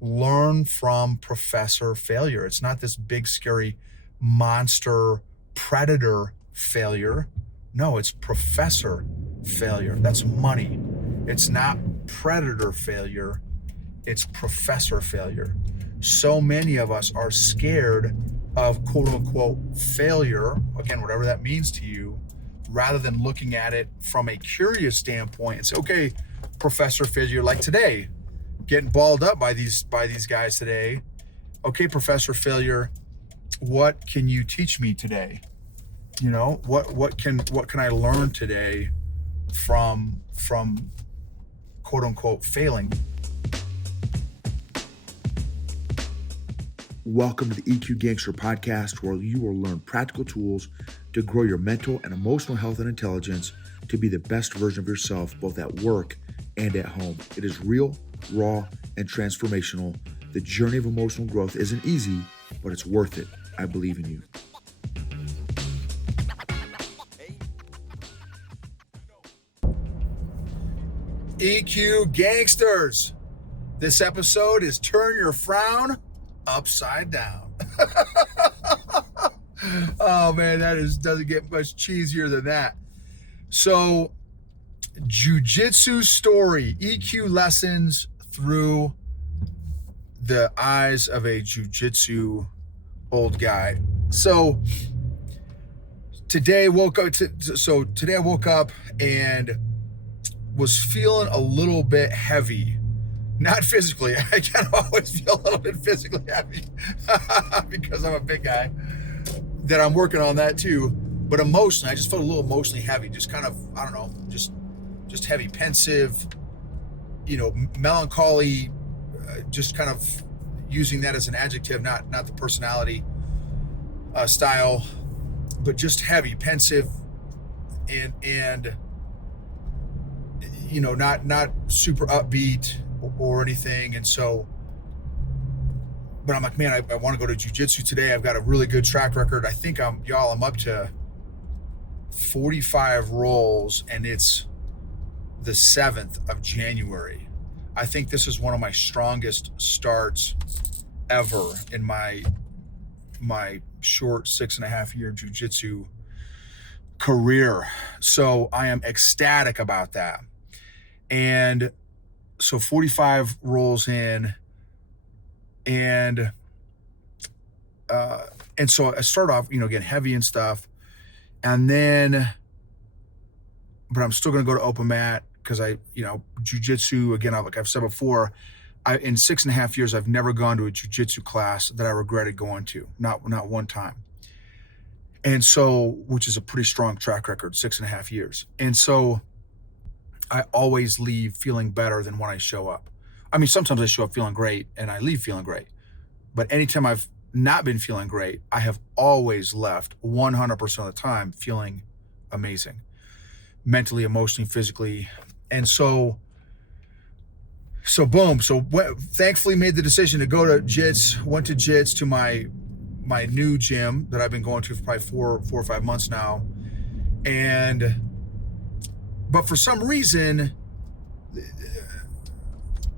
learn from Professor Failure. It's not this big, scary monster predator failure. No, it's Professor Failure. That's money. It's not predator failure. It's Professor Failure. So many of us are scared of quote unquote failure, again, whatever that means to you, rather than looking at it from a curious standpoint and say, okay, Professor Failure, like today, getting balled up by these guys today. Okay, Professor Failure, what can you teach me today? You know, what can I learn today from quote unquote failing? Welcome to the EQ Gangster podcast, where you will learn practical tools to grow your mental and emotional health and intelligence to be the best version of yourself, both at work and at home. It is real, raw, and transformational. The journey of emotional growth isn't easy, but it's worth it. I believe in you. EQ Gangsters. This episode is Turn Your Frown Upside Down. Oh man, doesn't get much cheesier than that. So, jiu-jitsu story, EQ lessons through the eyes of a jiu-jitsu old guy. So today I woke up and was feeling a little bit heavy. Not physically. I kind of always feel a little bit physically heavy because I'm a big guy. That I'm working on that too. But emotionally, I just felt a little emotionally heavy. Just kind of, I don't know, just heavy, pensive, melancholy, just kind of using that as an adjective, not the personality style, but just heavy, pensive, and not super upbeat or anything. And so, but I'm like, man, I want to go to jiu-jitsu today. I've got a really good track record. I think I'm up to 45 rolls, and it's the 7th of January. I think this is one of my strongest starts ever in my short 6.5 year jiu-jitsu career. So I am ecstatic about that. And so 45 rolls in, and so I start off, getting heavy and stuff, and then, but I'm still going to go to open mat because jiu-jitsu, again, like I've said before, in 6.5 years, I've never gone to a jiu-jitsu class that I regretted going to, not one time. And so, which is a pretty strong track record, 6.5 years. And so I always leave feeling better than when I show up. I mean, sometimes I show up feeling great and I leave feeling great. But anytime I've not been feeling great, I have always left 100% of the time feeling amazing. Mentally, emotionally, physically. And so boom. So thankfully made the decision to go to JITS, went to JITS, to my new gym that I've been going to for probably 4 or 5 months now. But for some reason,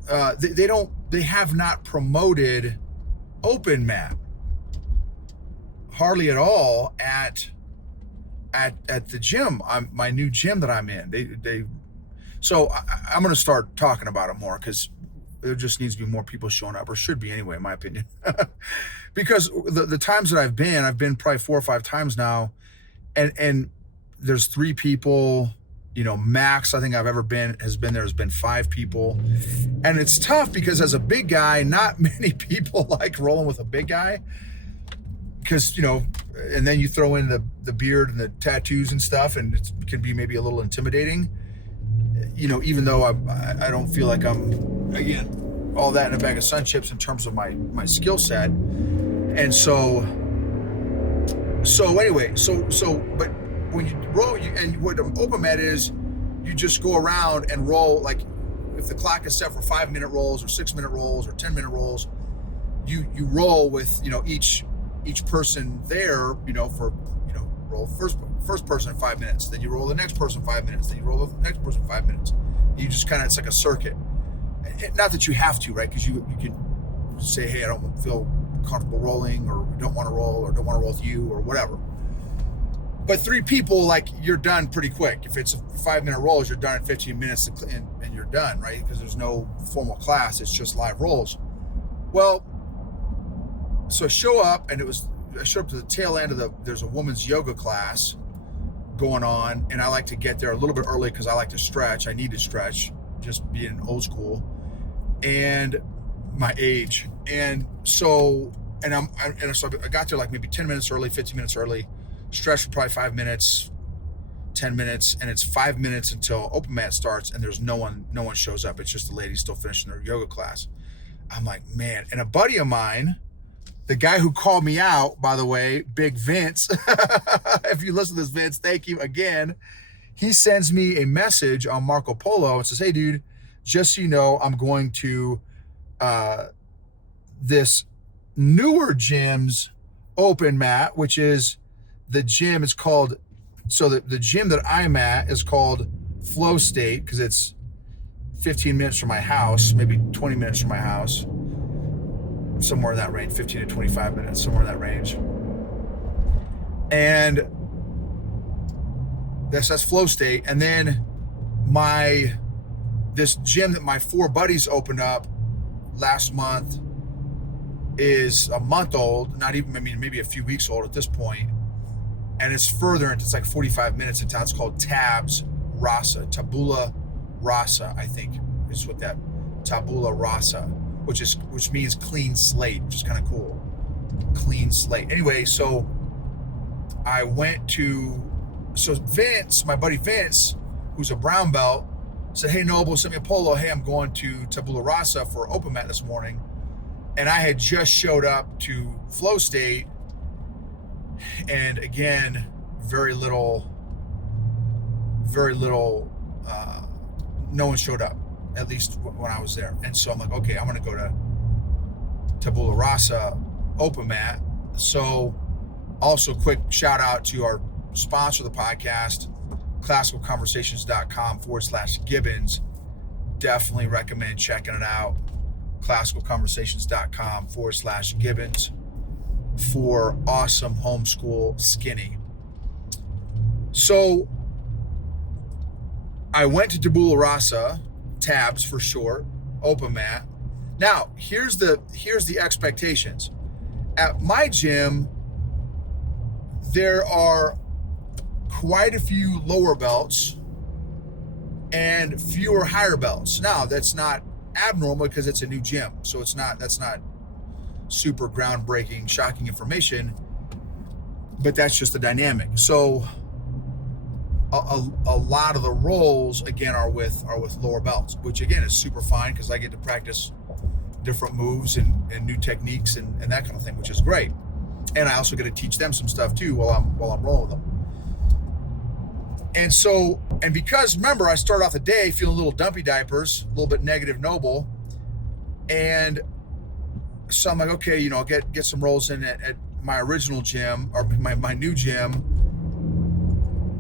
they have not promoted open mat hardly at all at the gym. My new gym that I'm in. So I'm going to start talking about it more, because there just needs to be more people showing up, or should be anyway, in my opinion. Because the times that I've been probably 4 or 5 times now, and there's 3 people. Max I think I've ever has been 5 people. And it's tough because as a big guy, not many people like rolling with a big guy, because, and then you throw in the beard and the tattoos and stuff, and it can be maybe a little intimidating, even though I don't feel like I'm, again, all that in a bag of sun chips in terms of my skill set. And so anyway, but when you roll, and what an open mat is, you just go around and roll. Like if the clock is set for 5-minute rolls or 6-minute rolls or 10-minute rolls, you roll with, each person there, for, roll first person 5 minutes, then you roll the next person 5 minutes, then you roll the next person 5 minutes. You just kind of, it's like a circuit. Not that you have to, right? Because you can say, hey, I don't feel comfortable rolling, or don't want to roll, or don't want to roll with you, or whatever. But 3 people, like, you're done pretty quick. If it's a 5-minute rolls, you're done in 15 minutes and you're done, right? Because there's no formal class. It's just live rolls. Well, so I show up, and I showed up to the tail end of there's a woman's yoga class going on, and I like to get there a little bit early because I like to stretch. I need to stretch, just being old school and my age. And so I got there like maybe 10 minutes early, 15 minutes early, stretched for probably 5 minutes, 10 minutes, and it's 5 minutes until open mat starts, and there's no one shows up. It's just the ladies still finishing their yoga class. I'm like, man. And a buddy of mine, the guy who called me out, by the way, Big Vince, if you listen to this, Vince, thank you again. He sends me a message on Marco Polo and says, hey, dude, just so you know, I'm going to this newer gym's open mat, which is the gym. It's called, so the gym that I'm at is called Flow State, because it's 15 minutes from my house, maybe 20 minutes from my house, somewhere in that range, 15 to 25 minutes, somewhere in that range. And that's Flow State. And then this gym that my 4 buddies opened up last month is a month old, not even, I mean, maybe a few weeks old at this point. And it's further into, it's like 45 minutes in town. It's called Tabula Rasa, I think is what that, Tabula Rasa, which means clean slate, which is kind of cool. Clean slate. Anyway, so I went to, so Vince, my buddy Vince, who's a brown belt, said, hey, Noble, send me a polo. Hey, I'm going to Tabula Rasa for open mat this morning. And I had just showed up to Flow State. And again, very little, no one showed up, at least when I was there. And so I'm like, okay, I'm going to go to Tabula Rasa open mat. So also quick shout out to our sponsor of the podcast, classicalconversations.com/Gibbons. Definitely recommend checking it out. classicalconversations.com/Gibbons for awesome homeschool skinny. So I went to Tabula Rasa, tabs for short, open mat. Now, here's the expectations. At my gym, there are quite a few lower belts and fewer higher belts. Now, that's not abnormal because it's a new gym. So that's not super groundbreaking, shocking information, but that's just the dynamic. So a lot of the rolls again are with lower belts, which again is super fine because I get to practice different moves and new techniques and that kind of thing, which is great. And I also get to teach them some stuff too while I'm rolling with them. And so, and because remember, I started off the day feeling a little dumpy diapers, a little bit negative Noble. And so I'm like, okay, I'll get some rolls in at my original gym or my new gym.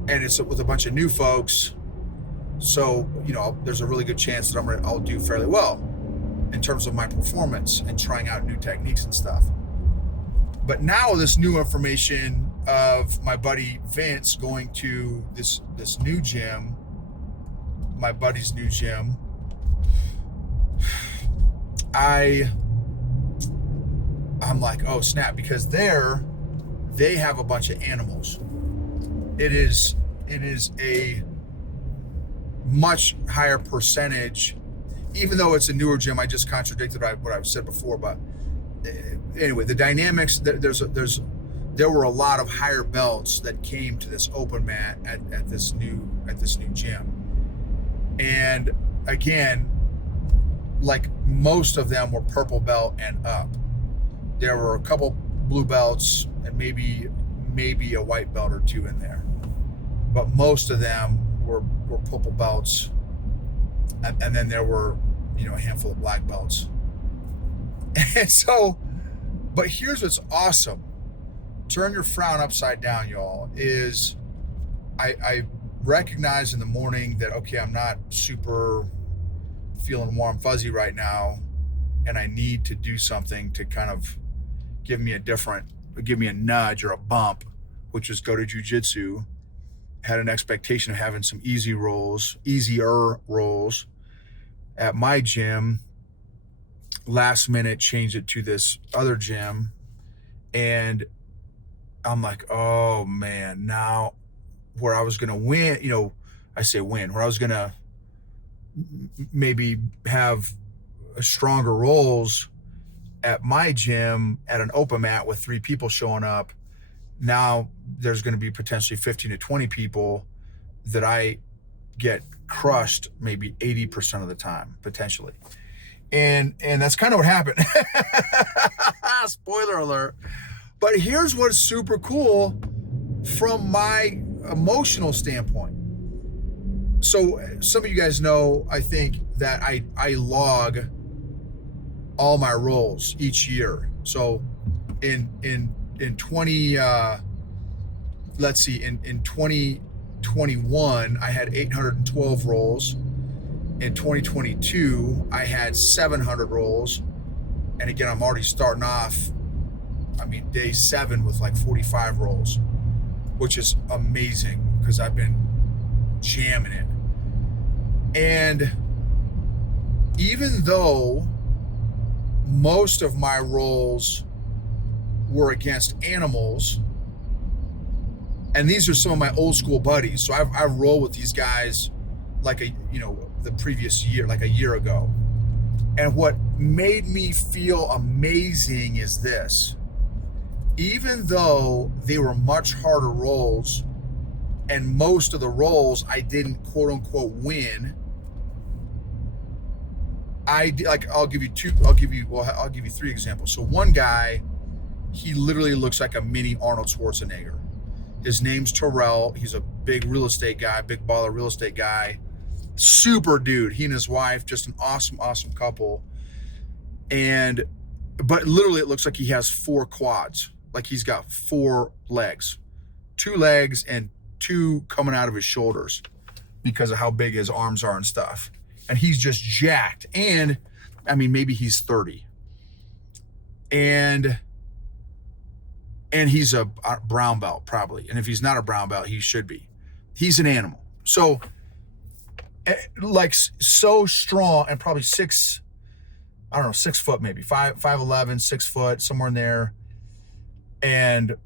And it's with a bunch of new folks. So, there's a really good chance that I'll do fairly well in terms of my performance and trying out new techniques and stuff. But now this new information of my buddy Vince going to this new gym, my buddy's new gym, I'm like, oh snap, because they have a bunch of animals. It is a much higher percentage, even though it's a newer gym. I just contradicted what I've said before, but anyway, the dynamics, there were a lot of higher belts that came to this open mat at this new gym. And again, like most of them were purple belt and up. There were a couple blue belts and maybe a white belt or two in there, but most of them were purple belts, and then there were a handful of black belts. And so, but here's what's awesome. Turn your frown upside down, y'all, is I recognize in the morning that, okay, I'm not super feeling warm fuzzy right now. and I need to do something to kind of give me a nudge or a bump, which was go to jiu-jitsu. Had an expectation of having some easier rolls at my gym. Last minute changed it to this other gym, and I'm like, oh man, now where I was gonna win, I say win, where I was gonna maybe have stronger rolls at my gym at an open mat with 3 people showing up. Now there's going to be potentially 15 to 20 people that I get crushed maybe 80% of the time, potentially. And that's kind of what happened. Spoiler alert. But here's what's super cool from my emotional standpoint. So some of you guys know, I think, that I log all my rolls each year. So in 2021, I had 812 rolls. In 2022, I had 700 rolls. And again, I'm already starting off, day 7 with like 45 rolls, which is amazing because I've been jamming it. And even though most of my rolls were against animals, and these are some of my old school buddies, so I roll with these guys like the previous year, like a year ago. And what made me feel amazing is this: even though they were much harder rolls, and most of the rolls I didn't quote unquote win, I'll give you 3 examples. So one guy, he literally looks like a mini Arnold Schwarzenegger. His name's Terrell. He's a big real estate guy, big baller real estate guy. Super dude. He and his wife, just an awesome, awesome couple. But literally it looks like he has 4 quads. Like he's got 4 legs. 2 legs and 2 coming out of his shoulders because of how big his arms are and stuff. And he's just jacked. And maybe he's 30. And he's a brown belt probably. And if he's not a brown belt, he should be. He's an animal. So like so strong, and probably 6 foot maybe, 5'11", 6 foot, somewhere in there. And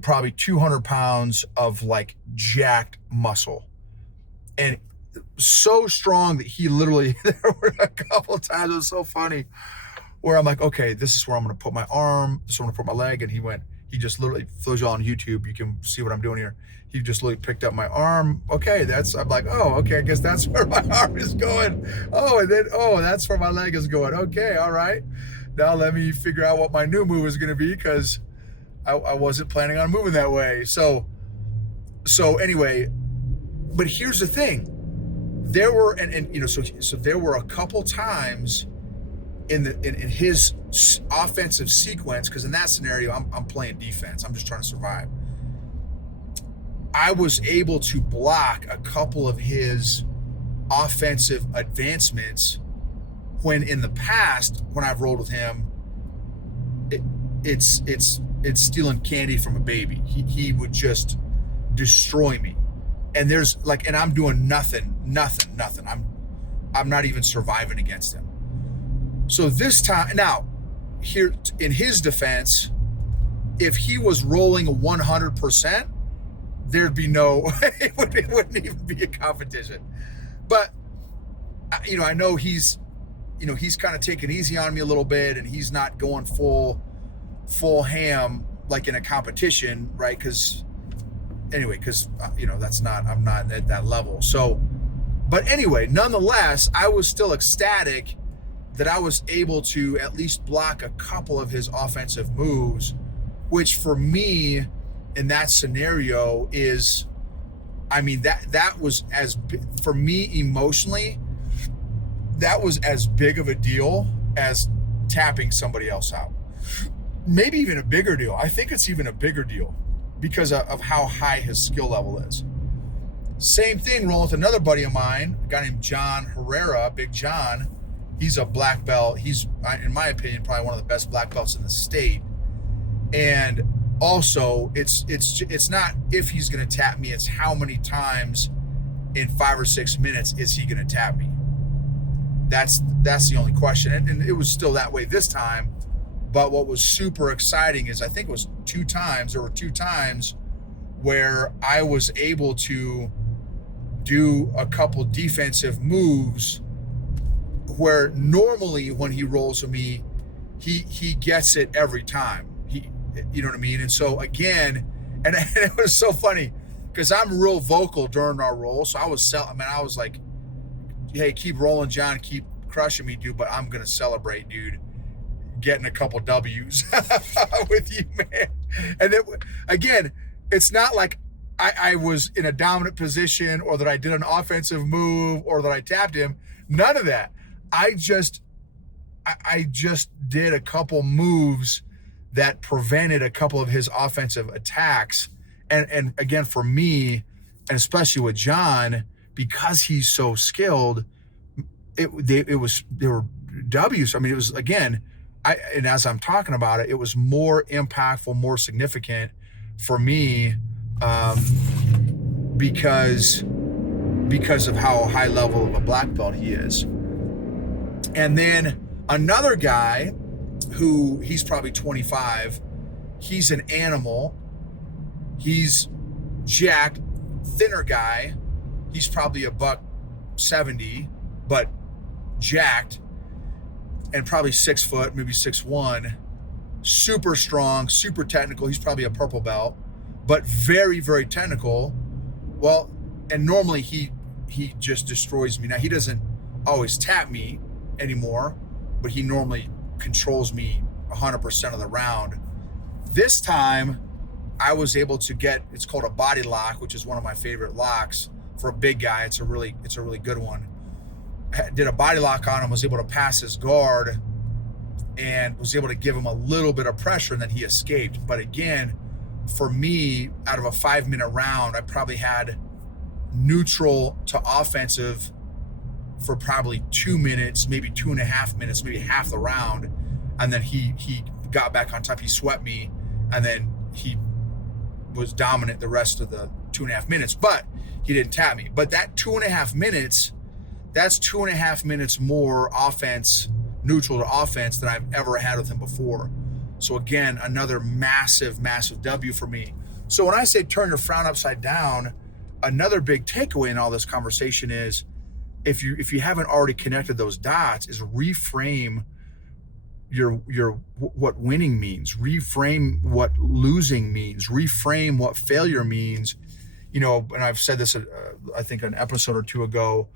probably 200 pounds of like jacked muscle. And so strong that he literally, there were a couple of times, it was so funny, where I'm like, okay, this is where I'm going to put my arm, this is where I'm going to put my leg. And he just literally, for those of you on YouTube, you can see what I'm doing here. He just literally picked up my arm. Okay, I'm like, oh, okay, I guess that's where my arm is going. Oh, and then, that's where my leg is going. Okay, all right. Now let me figure out what my new move is going to be, because I wasn't planning on moving that way. So anyway, but here's the thing. There were, so there were a couple times in his offensive sequence, because in that scenario, I'm playing defense. I'm just trying to survive. I was able to block a couple of his offensive advancements when in the past, when I've rolled with him, it's stealing candy from a baby. He would just destroy me. And and I'm doing nothing. I'm not even surviving against him. So this time, now, here in his defense, if he was rolling 100%, there'd be it wouldn't even be a competition. But, I know he's kind of taking easy on me a little bit, and he's not going full ham like in a competition, right? Because I'm not at that level. So, but anyway, nonetheless, I was still ecstatic that I was able to at least block a couple of his offensive moves, which for me in that scenario is, that was for me emotionally, that was as big of a deal as tapping somebody else out. Maybe even a bigger deal. I think it's even a bigger deal because of how high his skill level is. Same thing rolling with another buddy of mine, a guy named John Herrera, Big John. He's a black belt. He's, in my opinion, probably one of the best black belts in the state. And also, it's not if he's going to tap me, it's how many times in 5 or 6 minutes is he going to tap me. That's the only question. And it was still that way this time. But what was super exciting is I think it was there were two times where I was able to do a couple defensive moves where normally when he rolls with me, he gets it every time. You know what I mean? And so again, and it was so funny because I'm real vocal during our roll. So I was like, hey, keep rolling, John, keep crushing me, dude, but I'm going to celebrate, dude, getting a couple W's with you, man. And then again, it's not like I was in a dominant position or that I did an offensive move or that I tapped him. None of that. I just did a couple moves that prevented a couple of his offensive attacks. And again, for me, and especially with John, because he's so skilled, there were W's. I mean, it was, again, and as I'm talking about it, it was more impactful, more significant for me because of how high level of a black belt he is. And then another guy who he's probably 25, he's an animal. He's jacked, thinner guy. He's probably $170, but jacked, and probably 6 foot, maybe 6'1", super strong, super technical. He's probably a purple belt, but very, very technical. Well, and normally he just destroys me. Now, he doesn't always tap me anymore, but he normally controls me 100% of the round. This time I was able to get, it's called a body lock, which is one of my favorite locks for a big guy. It's a really good one. I did a body lock on him, was able to pass his guard and was able to give him a little bit of pressure, and then he escaped. But again, for me, out of a 5-minute round, I probably had neutral to offensive for probably 2 minutes, maybe 2.5 minutes, maybe half the round. And then he got back on top. He swept me, and then he was dominant the rest of the 2.5 minutes, but he didn't tap me. But that 2.5 minutes, that's 2.5 minutes more offense, neutral to offense, than I've ever had with him before. So again, another massive, massive W for me. So when I say turn your frown upside down, another big takeaway in all this conversation is, if you haven't already connected those dots, is reframe your what winning means, reframe what losing means, reframe what failure means. You know, and I've said this, I think an episode or two ago,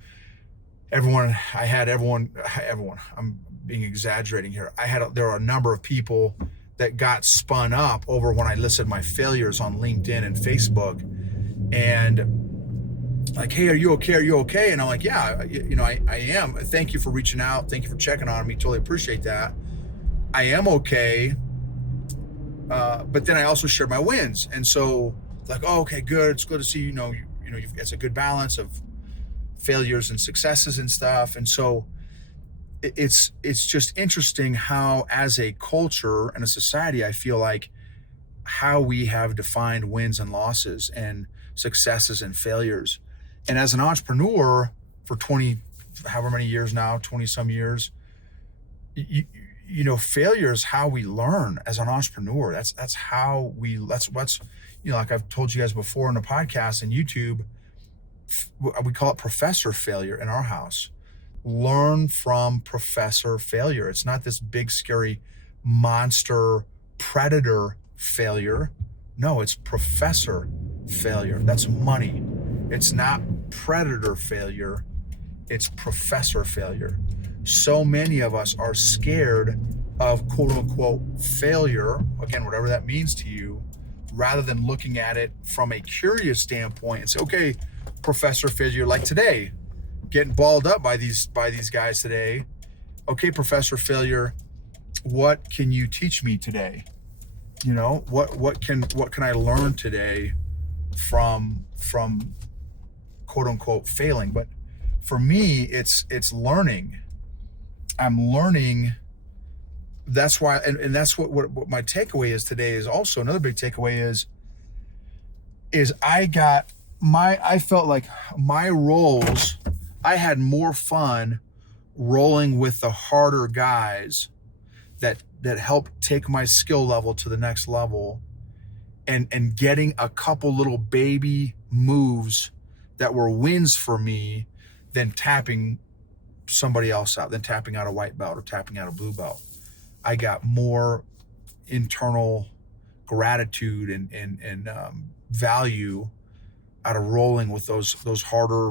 everyone, I'm being exaggerating here. There are a number of people that got spun up over when I listed my failures on LinkedIn and Facebook, and like, hey, are you okay? Are you okay? And I'm like, yeah, I am. Thank you for reaching out. Thank you for checking on me. Totally appreciate that. I am okay. But then I also share my wins. And so like, oh, okay, good. It's good to see, it's a good balance of failures and successes and stuff. And so it's just interesting how, as a culture and a society, I feel like how we have defined wins and losses and successes and failures. And as an entrepreneur for 20, however many years now, 20 some years, failure is how we learn as an entrepreneur. That's what's, like I've told you guys before in the podcast and YouTube, we call it professor failure in our house. Learn from professor failure. It's not this big, scary monster predator failure. No, it's professor failure. That's money. It's not predator failure. It's professor failure. So many of us are scared of quote unquote failure, again, whatever that means to you, rather than looking at it from a curious standpoint and say, okay, professor failure, like today, getting balled up by these guys today. Okay, professor failure, what can you teach me today? What can I learn today from quote unquote failing? But for me, it's learning. I'm learning. That's why, and that's what my takeaway is today. Is also another big takeaway is I felt like my roles, I had more fun rolling with the harder guys that helped take my skill level to the next level, and getting a couple little baby moves that were wins for me than tapping somebody else out, than tapping out a white belt or tapping out a blue belt. I got more internal gratitude and value out of rolling with those harder.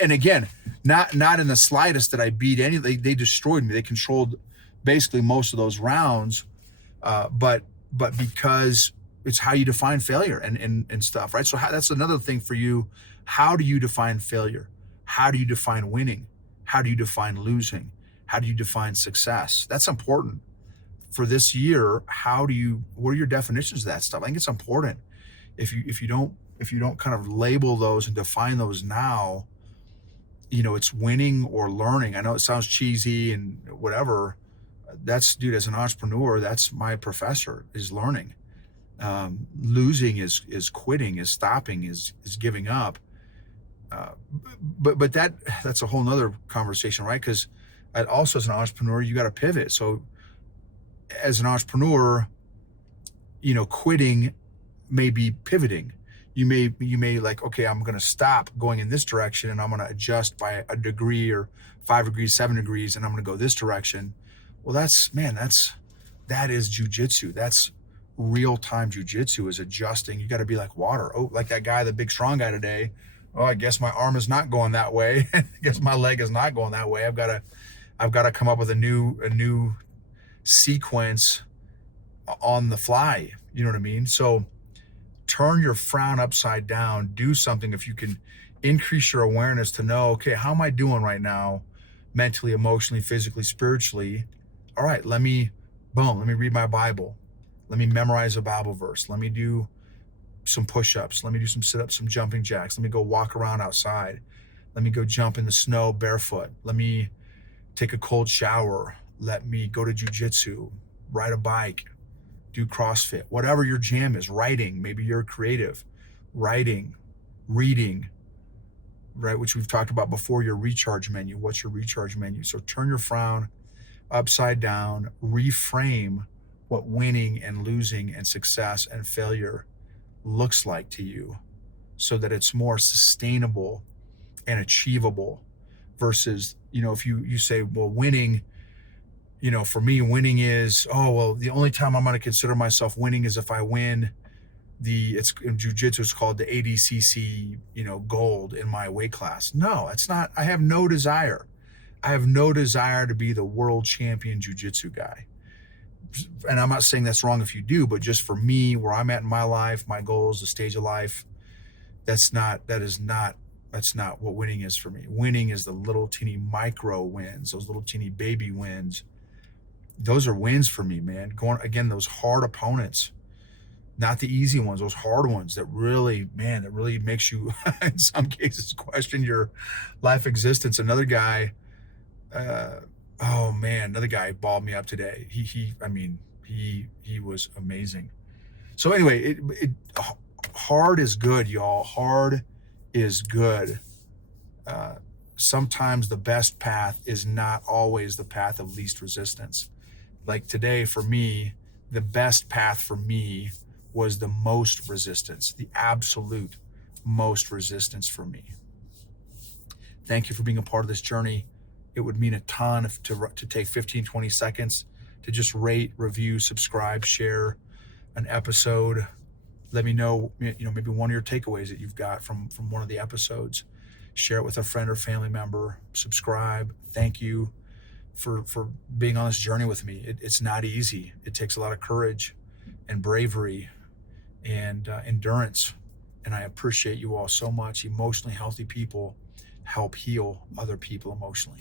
And again, not in the slightest that I beat any. They destroyed me. They controlled basically most of those rounds, but because it's how you define failure and stuff, right? So that's another thing for you. How do you define failure? How do you define winning? How do you define losing? How do you define success? That's important for this year. What are your definitions of that stuff? I think it's important. If you don't kind of label those and define those now, it's winning or learning. I know it sounds cheesy and whatever. Dude, as an entrepreneur, that's my professor, is learning. Losing is quitting, is stopping, is giving up. But that's a whole nother conversation, right? Because also as an entrepreneur, you got to pivot. So as an entrepreneur, quitting may be pivoting. You may like, okay, I'm going to stop going in this direction and I'm going to adjust by a degree or 5 degrees, 7 degrees, and I'm going to go this direction. Well, that is jujitsu. That's real-time jujitsu, is adjusting. You got to be like water. Oh, like that guy, the big strong guy today. Oh, I guess my arm is not going that way. I guess my leg is not going that way. I've got to come up with a new sequence on the fly. You know what I mean? So turn your frown upside down. Do something. If you can increase your awareness to know, okay, how am I doing right now? Mentally, emotionally, physically, spiritually. All right, let me read my Bible. Let me memorize a Bible verse. Let me do some push-ups. Let me do some sit-ups, some jumping jacks. Let me go walk around outside. Let me go jump in the snow barefoot. Let me take a cold shower. Let me go to jujitsu, ride a bike, do CrossFit, whatever your jam is. Writing, maybe you're creative. Writing, reading, right? Which we've talked about before, your recharge menu. What's your recharge menu? So turn your frown upside down, reframe what winning and losing and success and failure looks like to you, so that it's more sustainable and achievable versus, if you say, well, winning, for me, winning is, oh, well, the only time I'm going to consider myself winning is if I win it's in jiu-jitsu, it's called the ADCC, gold in my weight class. No, it's not. I have no desire to be the world champion jiu-jitsu guy. And I'm not saying that's wrong if you do, but just for me, where I'm at in my life, my goals, the stage of life, that's not what winning is for me. Winning is the little teeny micro wins, those little teeny baby wins. Those are wins for me, man. Going again, those hard opponents, not the easy ones, those hard ones that really makes you, in some cases, question your life existence. Another guy, another guy balled me up today. He was amazing. So anyway, hard is good, y'all. Hard is good. Sometimes the best path is not always the path of least resistance. Like today, for me, the best path for me was the most resistance, the absolute most resistance for me. Thank you for being a part of this journey. It would mean a ton to take 15, 20 seconds to just rate, review, subscribe, share an episode. Let me know, maybe one of your takeaways that you've got from one of the episodes. Share it with a friend or family member. Subscribe. Thank you for being on this journey with me. It's not easy. It takes a lot of courage and bravery and endurance. And I appreciate you all so much. Emotionally healthy people help heal other people emotionally.